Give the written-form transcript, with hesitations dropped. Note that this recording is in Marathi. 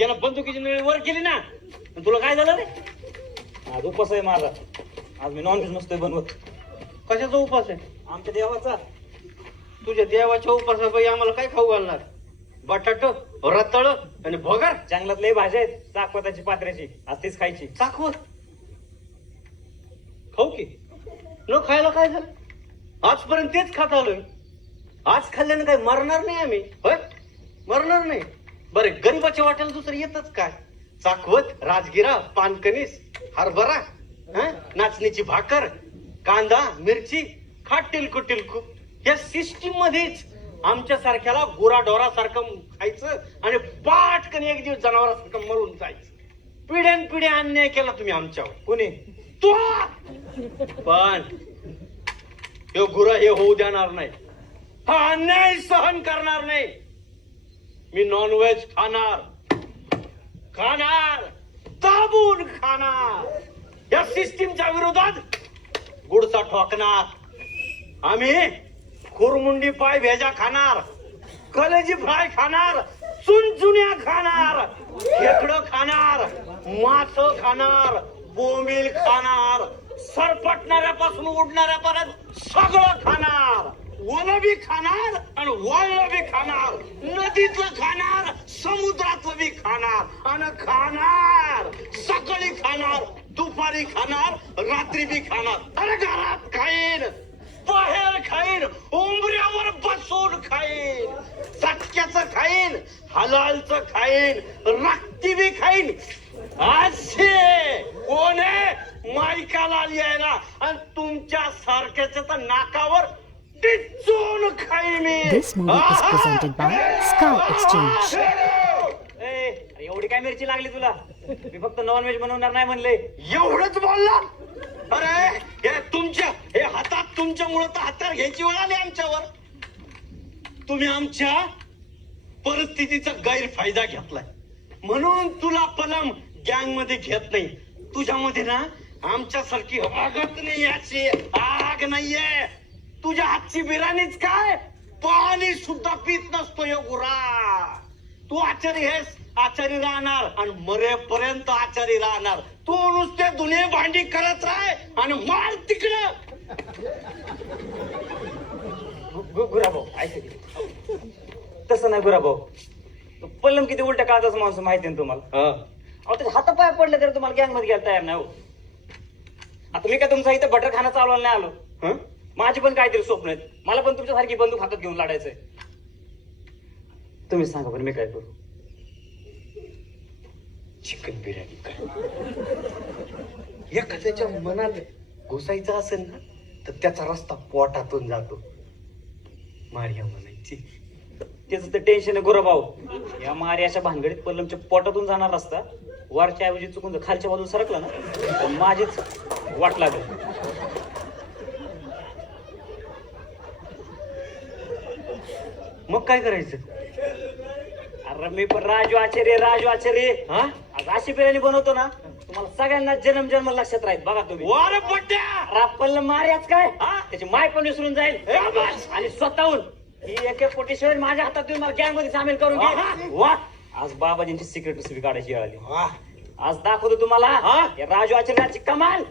याला बंदुकीची नळी वर केली ना, तुला काय झालं रे? आज उपास आहे माझा. आज मी नॉनव्हेज नसतोय बनवत. कशाचा उपास आहे? आमच्या देवाचा. तुझ्या देवाच्या उपासापायी आम्हाला काय खाऊ घालणार? बटाट, रताळ आणि भोगर. जंगलात लय भाज्या आहेत, चाकवताची पात्र्याची, आज तीच खायची. चाकवत खाऊ की? न खायला काय झालं? आजपर्यंत तेच खात आलोय. आज खाल्ल्यानं काय मरणार नाही आम्ही? होय, मरणार नाही. बरे, गरीबाच्या वाट्याला दुसरं येतच काय? चाकवत, राजगिरा, पानकणीस, हरभरा, नाचणीची भाकर, कांदा, मिरची, खाट टिलकू टिलकू. या सिस्टीम मध्येच आमच्या सारख्याला गुराढोरासारखं खायचं आणि पाटकन एक दिवस जनावरासारखं मरून जायचं. पिढ्यान पिढ्या अन्याय केला तुम्ही आमच्यावर. कोणी? तू. पण हे गुरा हे होऊ देणार नाही. हा अन्याय सहन करणार नाही. मी नॉनव्हेज खाणार, खाणार, दाबून खाणार. या सिस्टीमच्या विरोधात गुडचा ठोकणार. आम्ही खुरमुंडी पाय भेजा खाणार, कलेजी फ्राय खाणार, चुनचुन्या खाणार, खेकडं खाणार, मास खाणार, बोंबील खाणार, सरपटणाऱ्यापासून उडणाऱ्यापर्यंत सगळं खाणार. वल बी खाणार आणि वळलं बी खाणार, नदीतलं खाणार, समुद्रातलं बी खाणार आणि खाणार. सकाळी खाणार, दुपारी खाणार, रात्री बी खाणार. अरे घरात खाईन, बाहेर खाईन, उंबऱ्यावर बसून खाईन, चटक्याचं खाईन, हलालचं खाईन, रक्ती बी खाईन. असे कोण आहे मायकाला यायला आणि तुमच्या सारख्याच्या तर नाकावर टिचून खाईन मी. This movie is presented by Sky Exchange. एवढी काय मिरची लागली तुला? मी फक्त नॉनव्हेज बनवणार नाही म्हणले. एवढंच बोलला? अरे हे तुमच्या हे हातात तुमच्यामुळं तर हातार घ्यायची वेळ आली आमच्यावर. तुम्ही आमच्या परिस्थितीचा गैरफायदा घेतलाय म्हणून तुला पलम गँग मध्ये घेत नाही. तुझ्यामध्ये ना आमच्यासारखी वागत नाही, याची आग नाहीये. तुझ्या हातची बिर्याणीच काय, पाणी सुद्धा पित नसतो हे गुरा. तू आचारी आहेस, आचारी राहणार आणि मरेपर्यंत आचारी राहणार. तू नुसते दुनिया भांडी करत राह आणि मार तिकडं. गुराभाऊ ऐक, तसं नाही गुराभाऊ. पल्लम किती उलट्या काळजाचा माणूस माहिती ना तुम्हाला. अहो त्याच्या हातापाय पडले तरी तुम्हाला गँग मध्ये घ्यायला तयार नाही हो. आता मी काय तुमचा इथं बटर खाना चालवायला नाही आलो. माझी पण काहीतरी स्वप्न आहेत. मला पण तुमच्यासारखी बंदूक हातात घेऊन लढायचंय. तुम्ही सांगा बरं मी काय करू? चिकन बिर्याणी काय? एखाद्याच्या मनात घुसायचं असेल ना तर त्याचा रस्ता पोटातून जातो. मारिया म्हणायची. त्याचं तर टेन्शन आहे गुराभाऊ. या मार्याच्या भानगडीत पल्लमच्या पोटातून जाणार रस्ता वरच्या ऐवजी चुकून जर खालच्या बाजूला सरकला ना तर माझीच वाट लागेल. मग काय करायचं? अरे मी पण राजू आचार्य हा, आज अशी बिर्याणी बनवतो ना तुम्हाला सगळ्यांना जन्म जन्म लक्षात राहील. बघा तुम्ही. वार पट्ट्या पल्लम मार्याच काय त्याची माय पण विसरून जाईल आणि स्वतःहून ही एक कोटेश्वर माझ्या हातात देऊन मला गँग मध्ये सामील करून घे. वा, आज बाबाजींची सिक्रेट रेसिपी काढायची वेळ आली. आज दाखवतो तुम्हाला राजू आचार्याची कमाल.